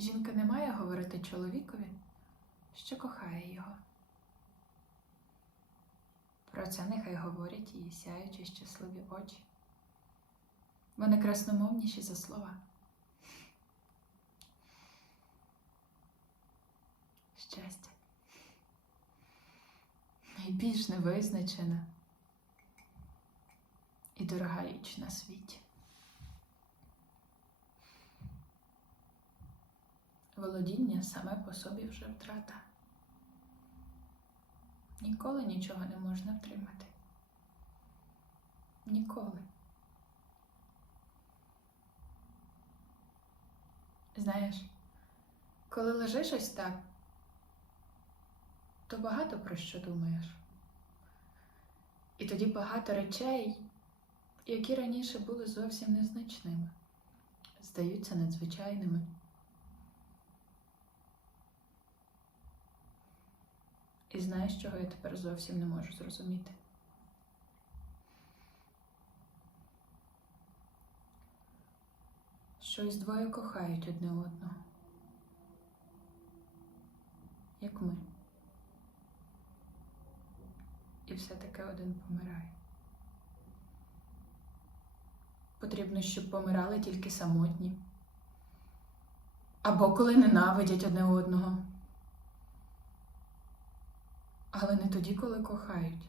Жінка не має говорити чоловікові, що кохає його. Про це нехай говорять її сяючі щасливі очі. Вони красномовніші за слова. Щастя. Найбільш невизначена і дорога річ на світі. Володіння саме по собі вже втрата. Ніколи нічого не можна втримати. Ніколи. Знаєш, коли лежиш ось так, то багато про що думаєш. І тоді багато речей, які раніше були зовсім незначними, здаються надзвичайними. І знаєш, чого я тепер зовсім не можу зрозуміти? Щось двоє кохають одне одного, як ми. І все-таки один помирає. Потрібно, щоб помирали тільки самотні. Або коли ненавидять одне одного. Але не тоді, коли кохають.